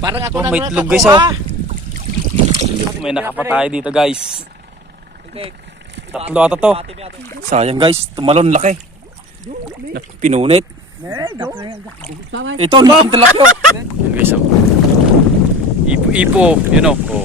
Parang ako may itlog guys oh. May nakapatay dito guys. Tatlo ata to. Sayang guys, tumalon laki. Pinunit. Ito, laking tilapia. Guys oh. Ipo, you know. Oh.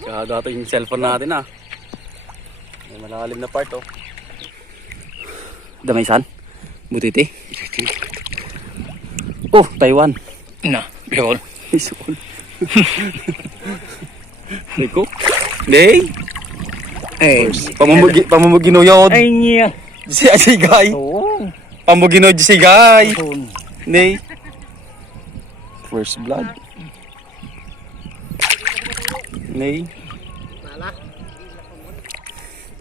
Kaya yung cellphone natin ah. May malalim na part oh. Damisan? Butiti? Oh, Taiwan. Na, bihol. Isol. Liko? Day? Eh, pamumuginuyod. ay niya. Si Guy. Oo. Pamuginuyod si Guy. Day. First blood. Day.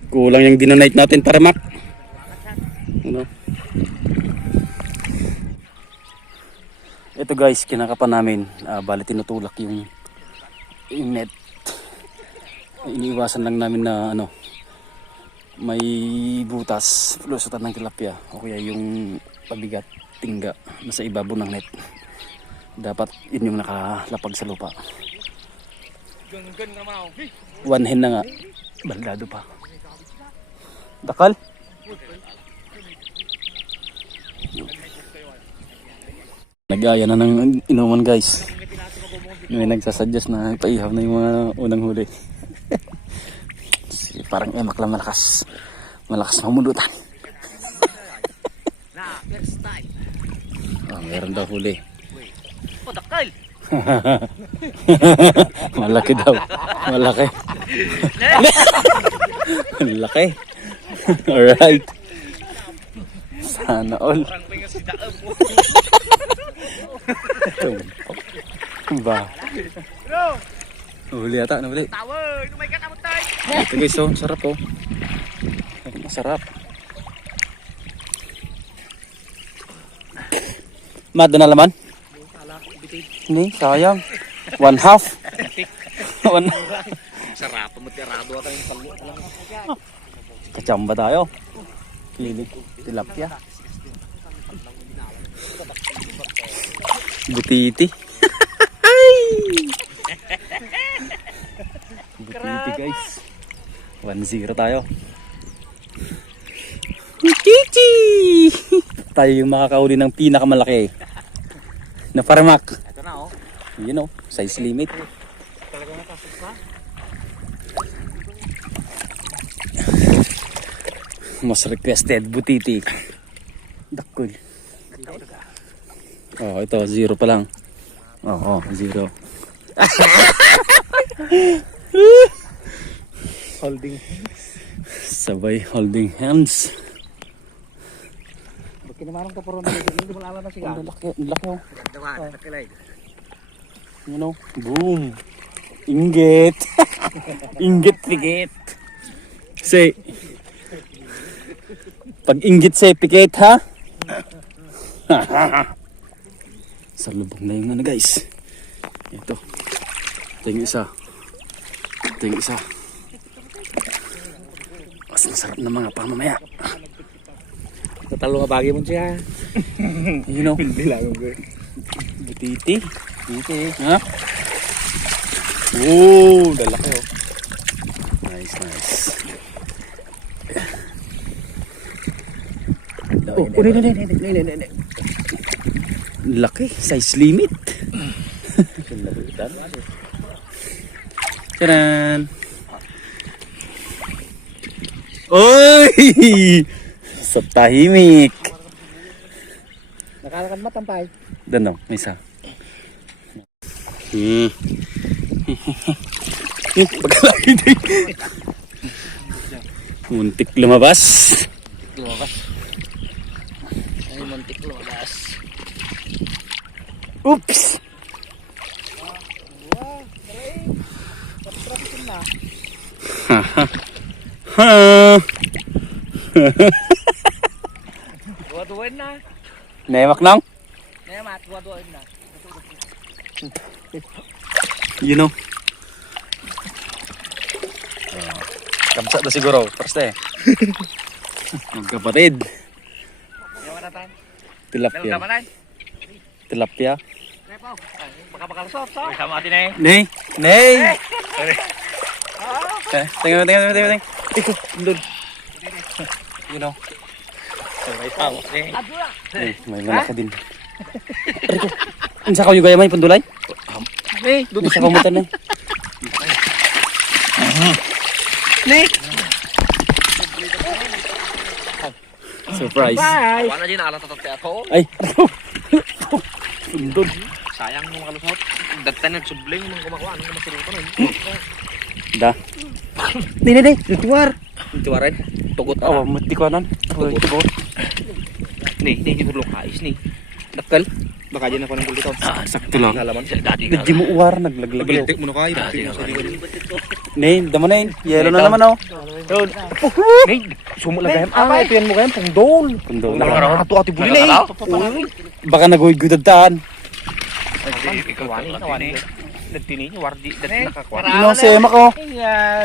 Kulang yung dinonate natin para mak. Ano? Ito guys, kinakapan namin. Bali tinutulak yung net. Iniiwasan lang namin na ano, may butas, lusutan ng tilapia o kaya yung pabigat, tingga nasa ibabaw ng net. Dapat yun yung nakalapag sa lupa. One hen na nga, baldado pa. Dakal? Nag-aya na ng inuman guys. May nagsasuggest na paihaw na yung mga unang huli. Parang emak lang malakas. Malakas mamulutan. Meron daw huli. Oh, dakal. Malaki daw. Malaki. Malaki. Alright. Sana all. Ba? Huli ata, nahuli. Ito guys, oh, sarap oh. Masarap. Mad na laman? Ini, sayang. One half. Sarap, mutirado ata yung talo. Kachamba tayo. Kilig, tilapia. Butiti. Butiti guys. 1-0 tayo. Butiti. Tayo yung makakauli ng pinakamalaki na paramak. Ito na oh. You know, size limit. Talaga nakasok ka? Most requested butiti. Dakul. Oh, ito 0 pa lang. Oh, 0. Holding. Sabay holding hands. Bakit naman ka puro hindi mo alam na siya. Laki oh. Dawa, nakilay. You know, boom. Inggit. Inggit pikit. Say. Pag inggit say pikit ha. Sa lubong na yung ano guys. Ito. Ito yung isa. Ito yung isa. Mas masarap na mga pamamaya. Tatalo nga bagay mo siya. You know. Bilangan ko. Butiti. Butiti. Ha? Oh, lalaki oh. Nice, nice. Oh, hindi. Laki, size limit. Taran. Oy! Sa tahimik. Nakalakan matampay. Doon may isa. Pagkalaki din. Muntik lumabas. Ay, muntik lumabas. Oops! Dua-duain na. Nemak nang? Nemat, dua-duain na. You know? Kamsa na siguro. First eh. Magkapatid. Tilapia. Tilapia. Baka-bakalusot, so. Sama atin eh. Nay! Nay! Tingnan. Ikaw, doon. You know? May malaki din. Rico, unsa ka yung gaya may pandulay? Nih, Unsa ka mutan na? nih. Surprise. Bye. Wala din alat at teatro. Ay, sundod. Sayang nung kalusot. Datan at subling nung kumakuha nung masurutan nun. Da. Nih. Dituar. Dituarin. Tugot Oh, mati ko nan. Tugot. Nih, hibur lokais nih. Dakal. Baka dyan ako ng kulito. Ah, sakto lang. Halaman siya. Dati Nagdi mo uwar, naglaglag. Balitik mo na kayo. Nay, dama na yun. Yelo na naman oh. Nih, sumul lang kayo. Ah, ito yan mo kayo. Pungdol. Kundo Wala na. ka ito ati buli na eh. Baka naguyod-gudadaan. Nawani. Nagtini niyo wardi dati nakakuha. Ino si Emak oh.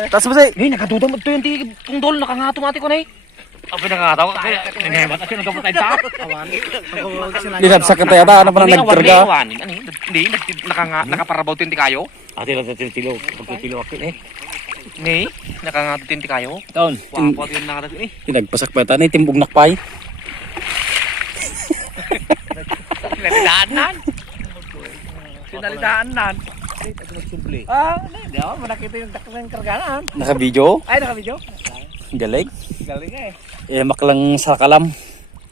Tas ba say? Nih, nakadudam ito yung ti pungdol nakangato mati ko na eh. Apa nakangataw ka? Nehebat kasi nagkapatay ta. Linabsak ka tayo ta. Ano pa na nagkarga? Hindi, nakaparabaw tinti kayo. Ate lang tilo, pagtitilo ako eh. Nih, nakangato tinti kayo. Taon. Wapo ito yung nakataw eh. Pinagpasak pa ta. Timbog nakpay. Sinalidaanan. Sinalidaanan. Ah, hindi ako. Manakita yung taklang kargaan. Naka-video. Ay, nakabidyo. Galing. Galing eh. Emak lang sa kalam.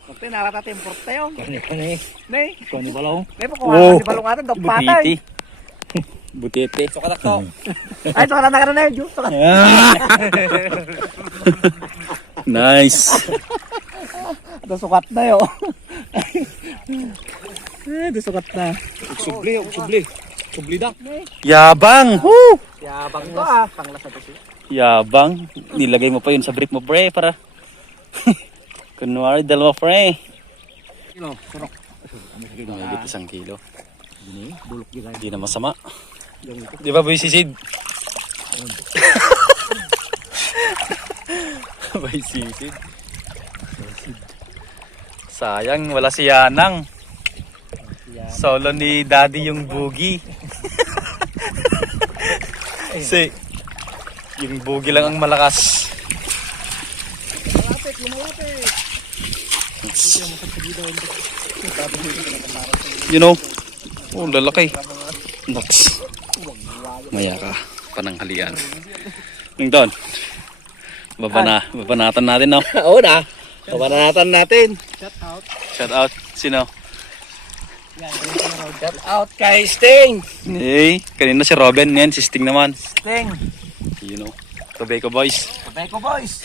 Pagka nakata temport tayo. Kani pa ni. Nih, Kani balong. nih pakuha di balong atin. Patay. Butete. Sukat ako. Ay, sukat na ka na yun. Sukat. Nice. Ito sukat na yun. Ito sukat na. Subli. Subli dak. Yabang. Woo! Yabang to ah. Panglas na to siya. Yabang. Nilagay mo pa yun sa brief mo, pre, para. Kunwari, dalawa, pre. Kilo, surok. Mahigit 1 kilo. Dini, bulok gyud. Hindi na masama. Di ba, Boy Sisid? Boy Sisid. Sayang, wala si Yanang. Solo ni Daddy yung bugi. Si yung bugi lang ang malakas. You know, oh lalaki. Nox. Maya ka, pananghalian. Nung doon, babanatan natin no? Oo na. Pabanatan natin. Shout out, sino? Shout out kay Sting. Hey, kanina si Robin, ngayon si Sting naman. Sting. You know, Tobacco Boys. Tobacco boys.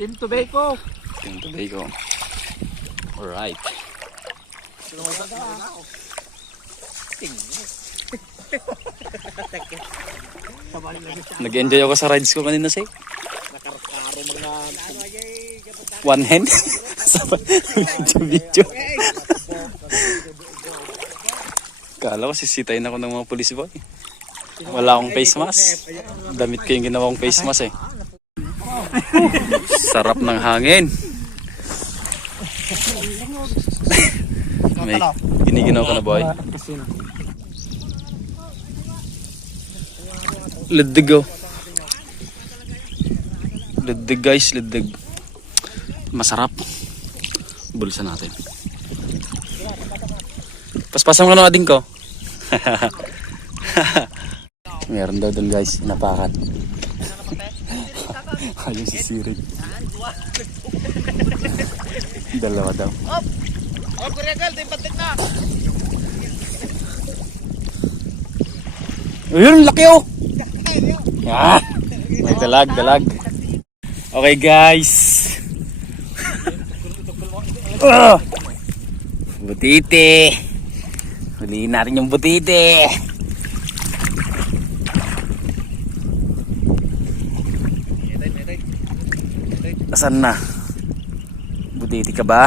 Team Tobacco. Yung Tobacco. Alright. Nag-enjoy ako sa rides ko kanina say. One hand. Sa video. Kala ko sisitayin ako ng mga police boy. Wala akong face mask. Damit ko yung ginawang face mask eh. Sarap ng hangin. May giniginaw ka na boy. Leddeg oh. Leddeg guys, leddeg. Masarap. Bulsa natin. Paspasan mo na ading ko. Meron daw doon guys, napakan. Ayun si Sirig. Dalawa daw. Oh, kuregal, timpatik na. Ayun, laki oh. Ah, may dalag. Okay guys. Butite. Huliin natin yung butite. Asan na? Butiti ka ba?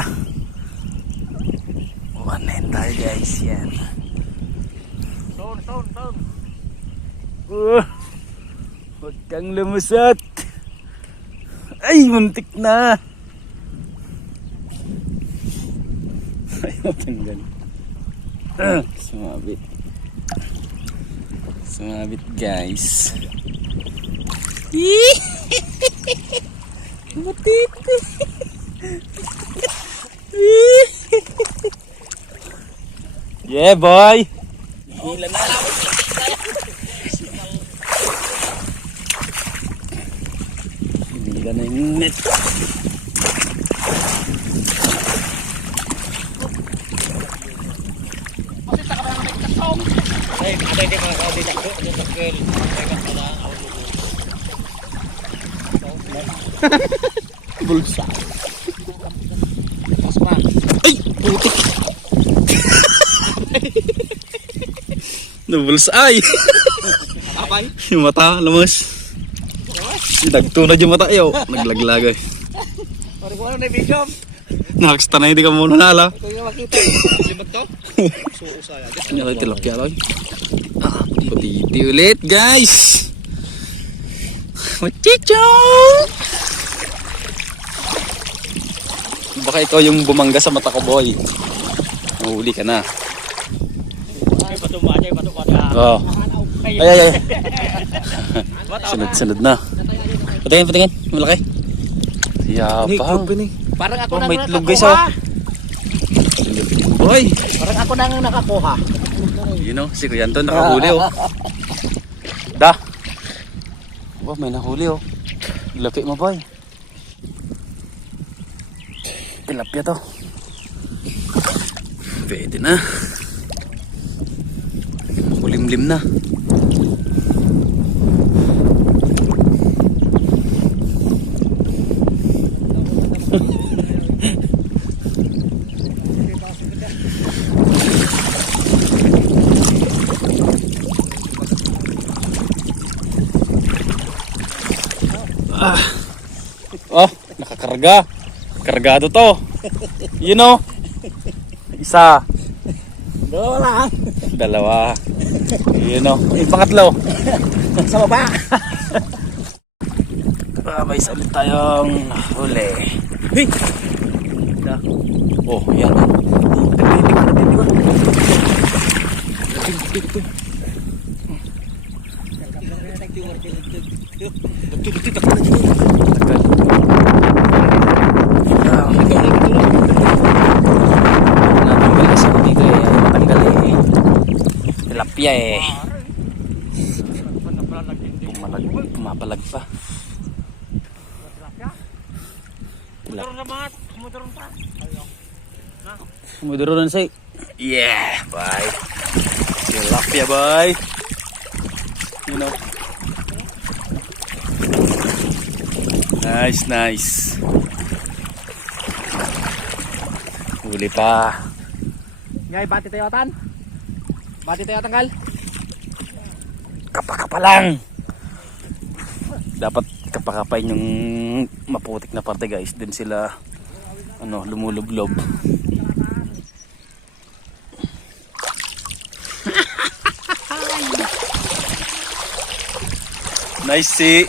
1, Panen tayo guys, yan. Ton. Huwag kang lumusot. Ay, muntik na. Ayaw tanggal. Sumabit. Sumabit guys. Matiti. Yeah boy. Hila na. Hila na yung net. Ay, hindi mga kabilang ko. Ano takil? Bulsa. Pas pa. Ay! Putik! Nabulsa ay! Apay? Yung mata, lamas. Nagtunod yung mata yaw. Naglaglagay. Parang ko ano na yung video. Nakakasta na hindi ka muna nala. Ito yung makita. Limag to? Suusaya. Ano kayo tilapia lang? Patiti ulit guys! Machicho! Baka ikaw yung bumangga sa mata ko boy. Mahuli ka na. Ay, patumba. Oh. Ay. Sunod na. Patingin. Malaki. Yabang. Parang ako Oh, nang may itlog guys nakakuha. Boy. Parang ako nang nakakuha. You know, si Kuya Anton nakahuli oh. Da. Oh, may nahuli oh. Laki mo boy. Tilapia to. Pwede na. Kulimlim na. Oh, nakakarga. Kargado to. You know. Isa. Dalawa. You know. Yung pangatlo. Sa baba. May isa ulit tayong huli. Hey! Oh, yan. Tilapia eh. Pumapalag pa. Umuduron say. Yeah, bye. Tilapia bye. You know. Nice. Huli pa. Ngay, bati tayo tan. Bati tayo tanggal. Kapaka lang. Dapat kapakapain yung maputik na parte guys. Din sila lumulublob. Nice see.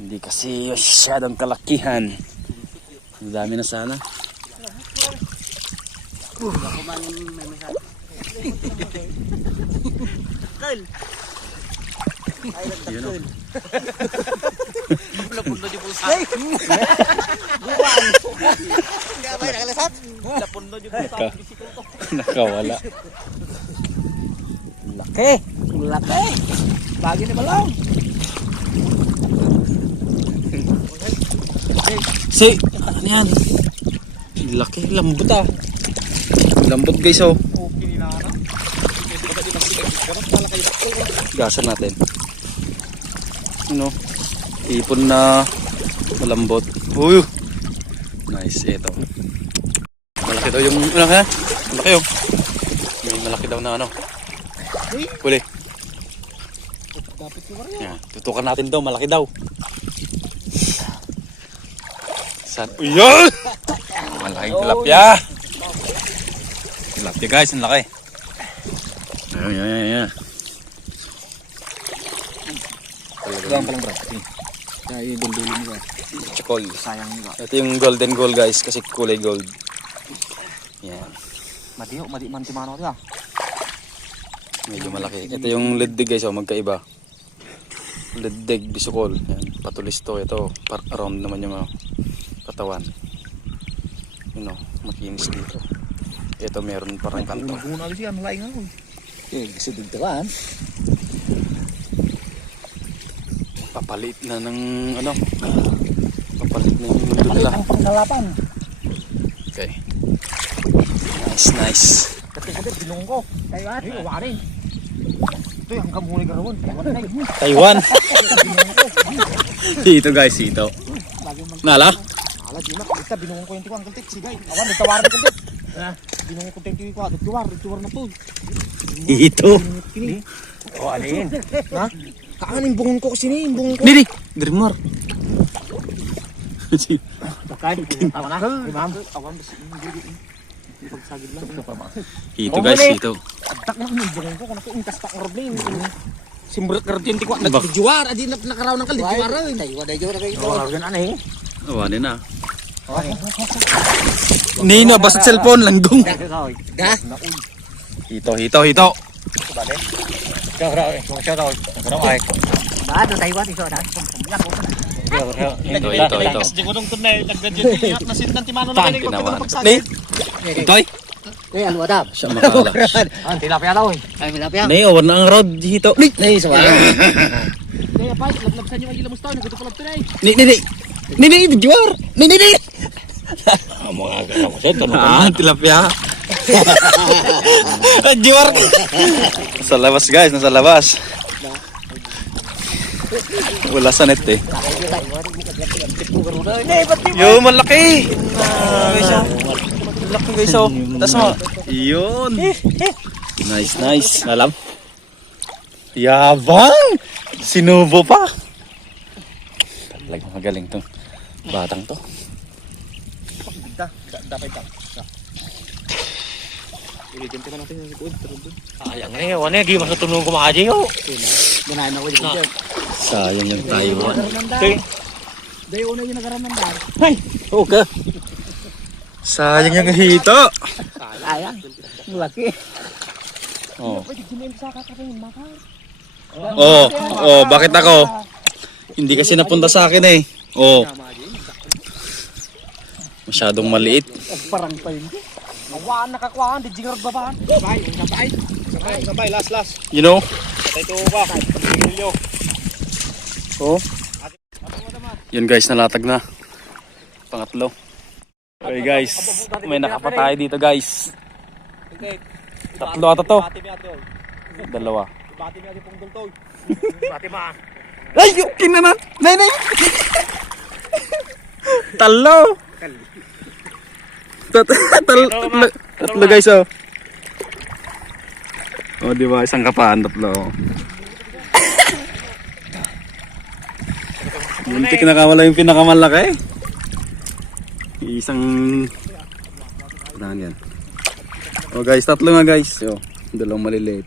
Hindi kasi masyadong kalakihan. Ang dami na sana. Yun o. Lapundo di pulsa. Hey! Buwan! Hindi ba nakalasat? Lapundo di pulsa. Nakawala. Laki! Bagi ni balong. Si, ano yan? Laki, lambot ah. Lambot guys oh. Gasan natin. Ipon na malambot. Uy! Nice, ito. Malaki daw yung, malaki oh. May malaki daw na ano. Huli. Dapat yung Yan. Tutukan natin daw. Malaki daw. Saan? Uyan! Malaking tilapia. Tilapia guys. Ang laki. Ayan. Talagang palang bro. Kaya iduldulo mo ka. Chikol. Sayang mo ka. Ito yung golden gold guys. Kasi kulay gold. Yan. Madi mantimano ka. Medyo malaki. Ito yung leddig guys. Magkaiba. Leddig, bisukol. Yan. Patulis to. Ito. Around naman yung katawan. Yun o. Makinis dito. Ito meron parang kanto. Guna kasi ano laing ako. Kasi digdaran. Papalit na ng ano. Papalit na yung mundo nila. Ang panggalapan. Okay. Nice. Kapit binong ko. Taiwan. Ay, wawarin. Ito yung hanggang huli garawon. Taiwan. Dito guys, dito. Nala? Ala, di na. Kita binong ko yung tikuan kaltik. Sigay. Awan, nagtawaran na kaltik. Binong ko yung tikuan. Nagtiwar na to. Dito. O, alin? Ha? Kaan yung bungon ko kasi ni. Yung bungon ko. Didi. Grimor. Bakay. Awan na. Imam. Awan. Pagsagid lang. Dito guys, dito. Adak na yung bungon ko. Kung nakiingkas pa ang roblin. Simbrot ka rin yung tikuan. Nagdijuar. Adi nakaraw ng kalit. Dijuar rin. Dijuar rin. Dijuar rin. Ano eh? Awanin na. Nino, basta cellphone, langgong. Da? Hito. Ano Taiwan ito na? Ito. Sigurong tunay naggadyan na sintan timano na Tan tinawan. Ni. Itoy. Eh ano adam? Siya makala. Ah, tilapia daw eh. Ay tilapia. Ni, awan na ang rod hito. Ni. Ni sa wala. Kaya pa, lablabsan yung agila mustaw, nagkuto pa labto na eh. Ni, dijuar. Ni. Mga kakamusin, Tilapia. Dijuar. Nasa labas guys, nasa labas. Wala sa net eh. Yo, malaki. Malaki guys oh. Tas mo. Yun. Nice. Alam? Yabang. Sinubo pa. Talagang magaling tong batang to. Dapat ka. Ulitin ko natin yung kuwid. Sayang eh, wala eh, di masutunong kumaji yo. Ganahin ako dito. Sayang yung Taiwan. Dahil una yung nagkaroon ng dar. Ay, okay. Sayang yung hito. Sayang. Laki. Oh. Pwede ginayin sa kakapin makar. Oh, bakit ako? Hindi kasi napunta sa akin eh. Oh. Masyadong maliit. Parang pa yun. Nawaan nakakuhaan, di jingarod babaan. Sabay, last. You know? Patay to ba? Pagpilyo. Oh. Yun guys, nalatag na. Pangatlo. Okay guys, may nakapatay dito guys. Tatlo ata to. Dalawa. Bati mi adi pong dultoy. Bati ma. Ay, yukin na na. Nay. Talo. Tatlo guys oh. Oh, di ba? Isang kapaan, tatlo. Muntik na kawala yung pinakamalaki. Isang... Ano yan? Oh guys, tatlo nga guys. Oh, dalawang maliliit.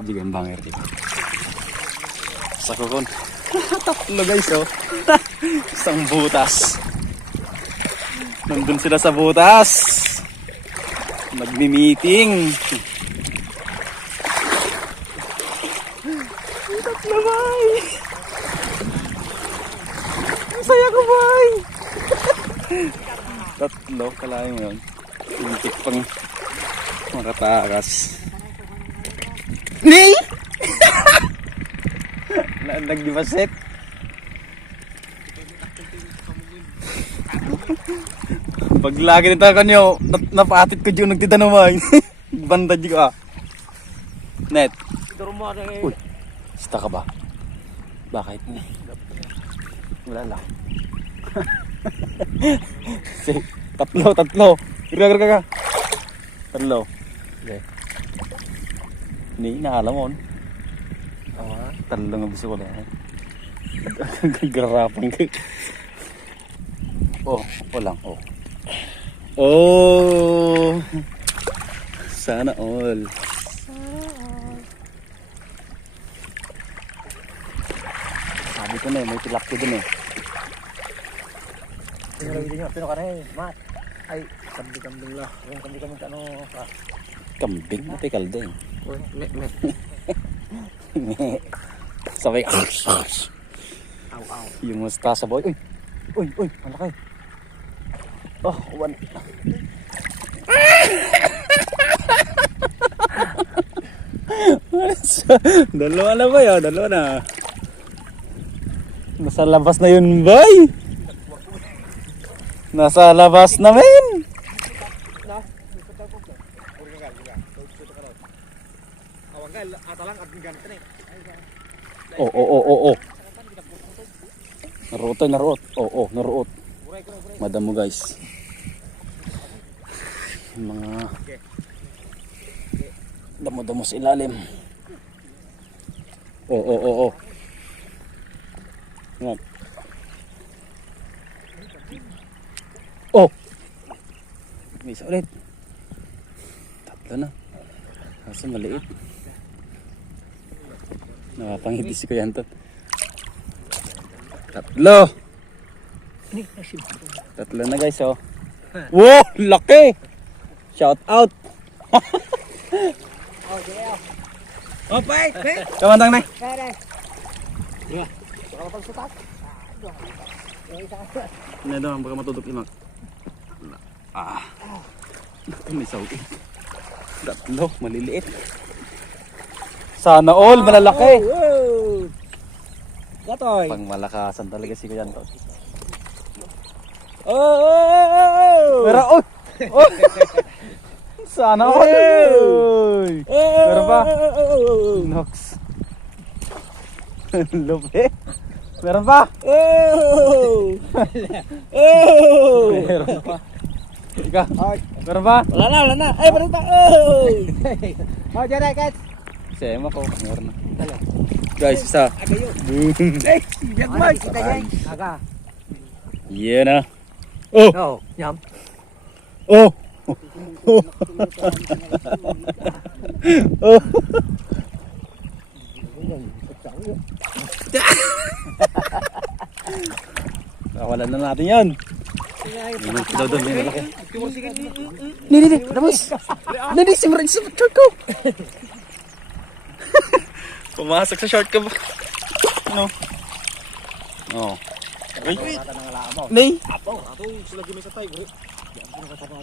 Hindi kang banger dito. Sa kukon. Tatlo guys oh. Isang butas. Nandun sila sa butas. Nagmi-meeting. Tatlo bay. Ang saya ko bay. Tatlo kalahin mo yun. Muntik pang makatakas. Ni! Nag-gibaset. Pag lagi nito kanyo, napatit ko dyan nagtitanamay. Banda dyan ka. Net. Uy, sita ka ba? Bakit? Wala lang. Tatlo. Giragar ka. Talo. Okay. Ni nakalamon. Talo nga gusto ko na. Garapang ka. Oh, lang. Oh. Oh. Sana all. Sabi ko na may tilapia dun eh. Pero ka rin, Mat. Ay, kambing lah. Yung kambing ano ka. Kambing, mati kalde. Me. Sabay. Aw. Yung mustasa boy. Uy, malaki. Oh, one. Dalawa na ba yun? Dalawa na. Nasa labas na yun, boy. Nasa labas na, men. Oh. Naruot. Naruot. Madam mo, guys. Mga damo-damo sa ilalim. Oh. Ngap. Oh. May isa ulit. Tatlo na. Kasi maliit. Nakapangiti si Kuya Anton. Tatlo na guys, oh. Wow, laki! Shout out! Oh, pay. Kamandang na. Ano daw, baka matudok imak. May sauki. Tatlo, maliliit. Sana all, malalaki. Gatoy. Pang malakasan talaga si Kuya Anton. Pero, oh! Sana all! Pero ba? Nox. Lupi. Meron pa? Meron pa. Ika, meron pa? Wala na. Ay, meron pa. Oh, diyan guys. Sema ko, meron na. Guys, isa. Boom. Ay, biyak mo. Kita guys. Aga. Yeah na. Oh! Oh, yum. Oh! Oh! Kawalan na natin yan. Doon, may malaki. Nini, tapos. Nini, simran sa short ko. Pumasok sa short ko. Ano? Oh. Ay, Nay. Ato sila gimi sa tayo.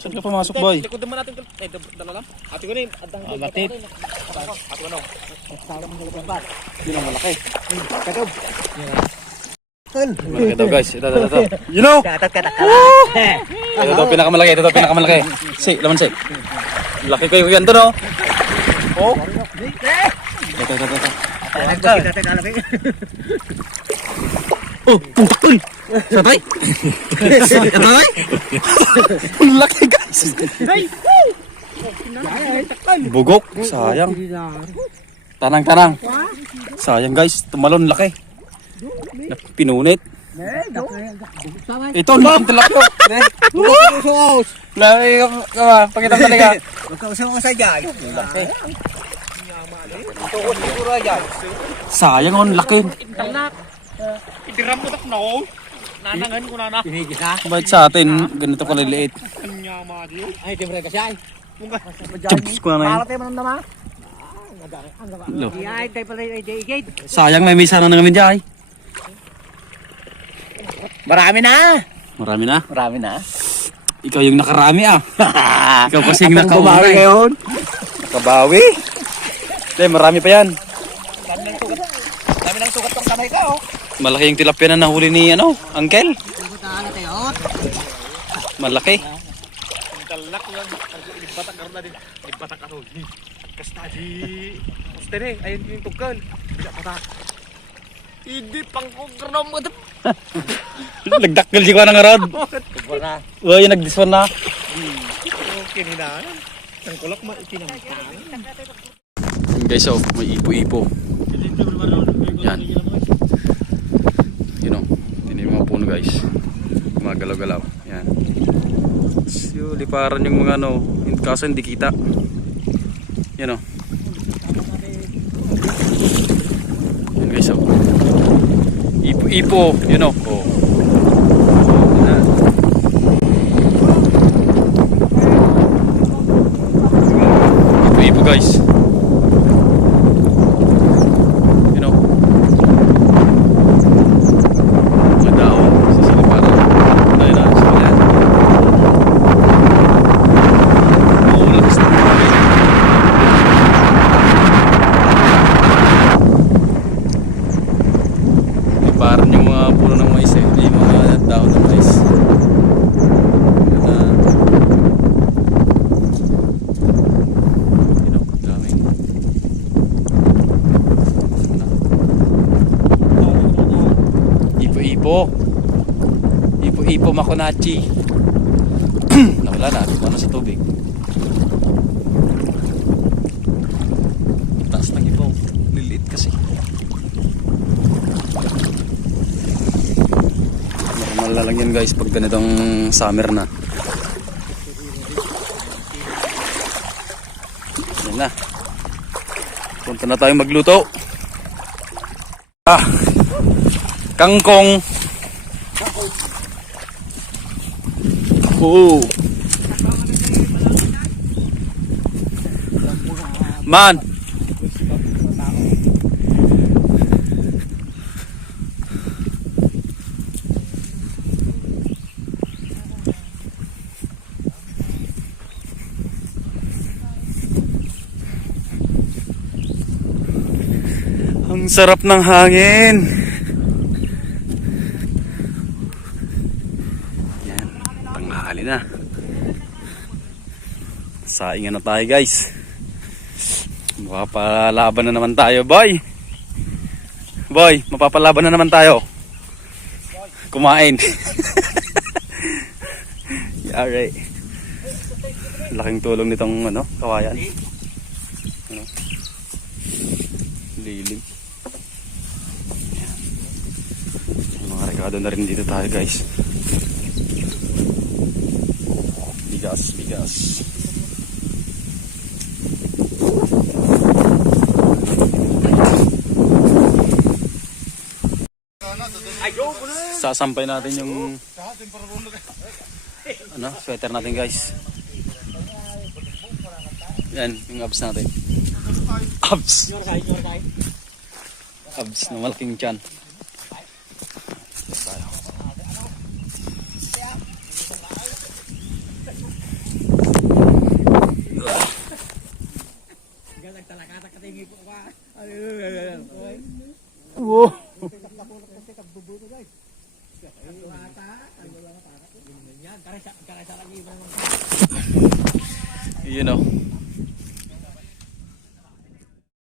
Saan ka pumasok, boy? Likod naman natin. Eh, dala lang. Ate ko na yung adang. Batid. Ate ko na. Sala mo sa labas. Yun ang malaki. Katob. Malaki daw, guys. Ito. You know? Katat. Ito daw pinakamalaki. Si, laman si. Laki ko yung yan to, no? Oh. Ito. Nagkakita. Oh, tungkol! Satay! Satay! Ang laki, guys! Bugok! Sayang. Tanang. Sayang, guys. Tumalon, laki. Pinunit. Ito, laking tilapia. Pakita mo talaga. Magkausaw sa dyan. Laki. Sayang, ang laki. Itiram mo tak no. Nanangan ko na. Pinigis ha? Bakit sa atin, ganito kaliliit? Kanya madi. Ay, timbre kasi ay. Chubs ko na yun. Para tayo manamdama. Lo. Ay, tayo pala yung igate. Sayang, may misa na namin dyan. Marami na. Marami na. Ikaw yung nakarami ah. Ikaw kasing nakauna. Bumawi ngayon. Nakabawi. Marami pa yan. Dami ng sukat pang kamay ka, oh. Malaki yung tilapia na nahuli ni Uncle. Malaki. Talak lang. Batak karon na din. Batak ato. Kasta di. Ustere, ayun yung tugkal. Bila pata. Hindi pang kogrom mo. Nagdakkel si ko ng arod. Tugol na. Uy, nagdiswan na. Okay na. Ang kulak maitinamtang. Yan guys, oh, may ipo-ipo. Yan. You know, yun yung mga puno guys. Gumagalaw-galaw. Yan. So, liparan yung mga ano, kaso hindi kita. Yan oh. Yan guys, oh. Ipo-ipo, you know. Oh. Yan. Ipo-ipo guys. Parang yung mga puno ng mais eh, yung mga dahon ng mais. Dami. Ipo-ipo. Ipo-ipo makonachi. Nawala na, ano sa tubig. Taas ng ipo, liliit kasi. Normal lang yan guys pag ganitong summer na. Yan na. Punta na tayong magluto. Kangkong. Oh. Man. Ang sarap ng hangin. Yan, tanghali na. Saingan na tayo guys. Mapapalaban na naman tayo, boy. Boy, mapapalaban na naman tayo. Kumain. Yari. Laking tulong nitong ano, kawayan. Ano? Lilim. Mga rekado na rin dito tayo guys. Bigas. Sasampay natin yung ano, sweater natin guys. Yan, yung abs natin. Abs na malaking tiyan. Wow. You know.